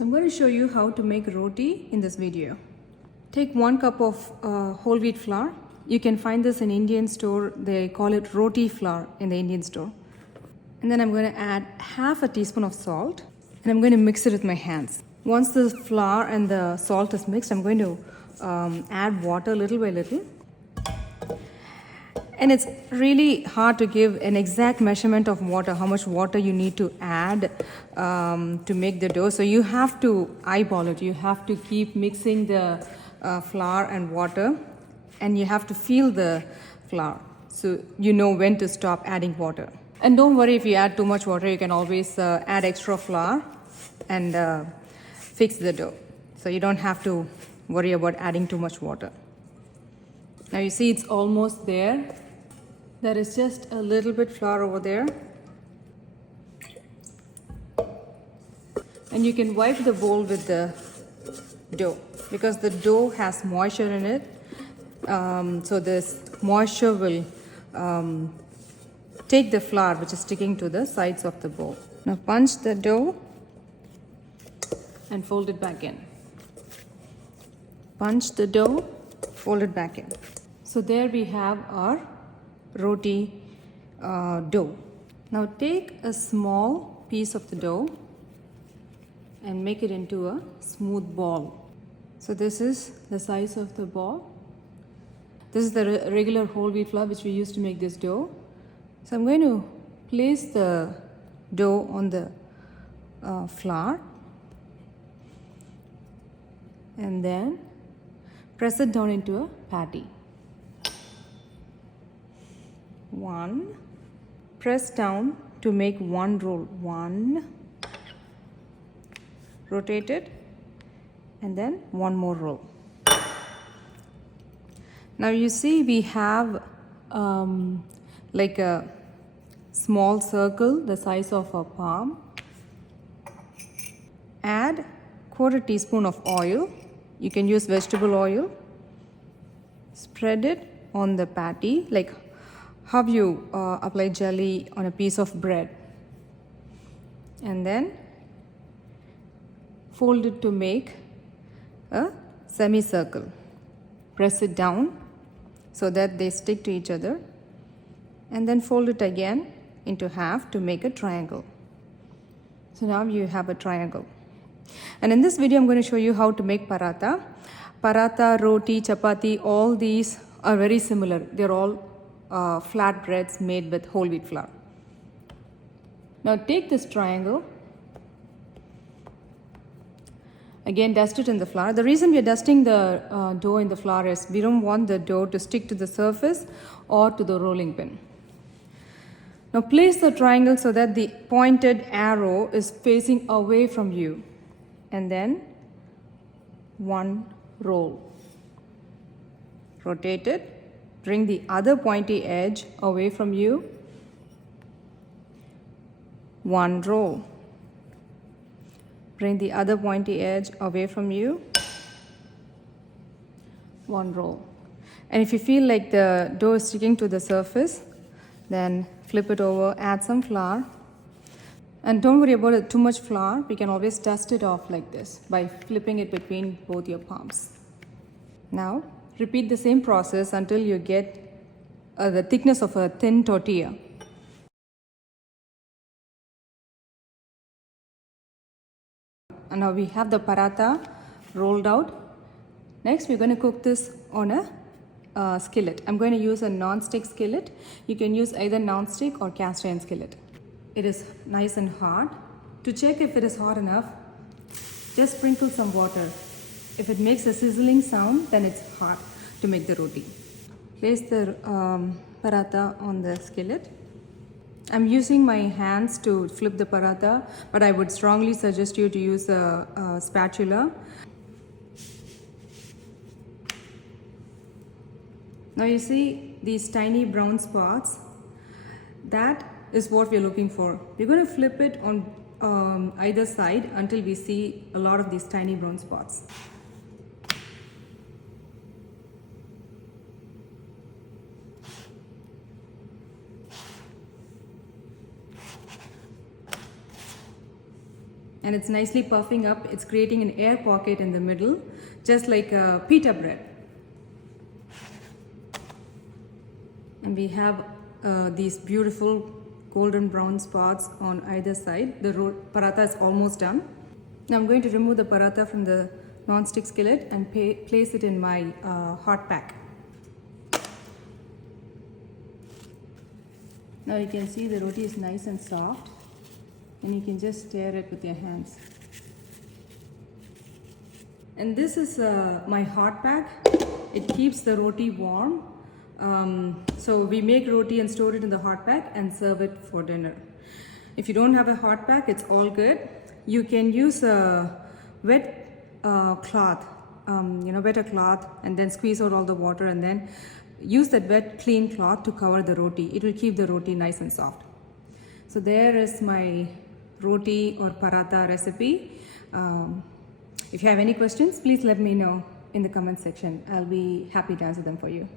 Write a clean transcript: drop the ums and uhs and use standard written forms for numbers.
So I'm going to show you how to make roti in this video. Take 1 cup of whole wheat flour. You can find this in Indian store. They call it roti flour in the Indian store. And then I'm going to add half a teaspoon of salt and I'm going to mix it with my hands. Once the flour and the salt is mixed, I'm going to add water little by little. And it's really hard to give an exact measurement of water, how much water you need to add to make the dough. So you have to eyeball it. You have to keep mixing the flour and water, and you have to feel the flour so you know when to stop adding water. And don't worry if you add too much water, you can always add extra flour and fix the dough. So you don't have to worry about adding too much water. Now you see it's almost there. There is just a little bit flour over there. And you can wipe the bowl with the dough because the dough has moisture in it. So this moisture will take the flour which is sticking to the sides of the bowl. Now punch the dough and fold it back in. Punch the dough, fold it back in. So there we have our roti dough. Now take a small piece of the dough and make it into a smooth ball. So this is the size of the ball. This is the regular whole wheat flour which we use to make this dough. So I'm going to place the dough on the flour and then press it down into a patty. 1, press down to make 1 roll. 1, rotate it, and then 1 more roll. Now you see we have like a small circle the size of a palm. Add 1/4 teaspoon of oil. You can use vegetable oil. Spread it on the patty like how you apply jelly on a piece of bread. And then fold it to make a semicircle. Press it down so that they stick to each other. And then fold it again into half to make a triangle. So now you have a triangle. And in this video, I'm going to show you how to make paratha. Paratha, roti, chapati, all these are very similar. They're all flat breads made with whole wheat flour. Now take this triangle. Again, dust it in the flour. The reason we are dusting the dough in the flour is we don't want the dough to stick to the surface or to the rolling pin. Now place the triangle so that the pointed arrow is facing away from you. And then 1 roll. Rotate it. Bring the other pointy edge away from you. 1 roll. Bring the other pointy edge away from you. 1 roll. And if you feel like the dough is sticking to the surface, then flip it over, add some flour. And don't worry about it, too much flour. We can always dust it off like this by flipping it between both your palms. Now, repeat the same process until you get the thickness of a thin tortilla. And now we have the paratha rolled out. Next, we're going to cook this on a skillet. I'm going to use a non-stick skillet. You can use either non-stick or cast iron skillet. It is nice and hot. To check if it is hot enough, just sprinkle some water. If it makes a sizzling sound, then it's hot to make the roti. Place the paratha on the skillet. I'm using my hands to flip the paratha, but I would strongly suggest you to use a spatula. Now you see these tiny brown spots. That is what we're looking for. We're going to flip it on either side until we see a lot of these tiny brown spots. and it's nicely puffing up. It's creating an air pocket in the middle, just like a pita bread. And we have these beautiful golden brown spots on either side. The paratha is almost done. Now I'm going to remove the paratha from the non-stick skillet and place it in my hot pack. Now you can see the roti is nice and soft, and you can just stir it with your hands. And this is my hot pack. It keeps the roti warm. So we make roti and store it in the hot pack and serve it for dinner. If you don't have a hot pack, it's all good. You can use a wet cloth, wet a cloth and then squeeze out all the water and then use that wet clean cloth to cover the roti. It will keep the roti nice and soft. So there is my roti or paratha recipe. If you have any questions, please let me know in the comment section. I'll be happy to answer them for you.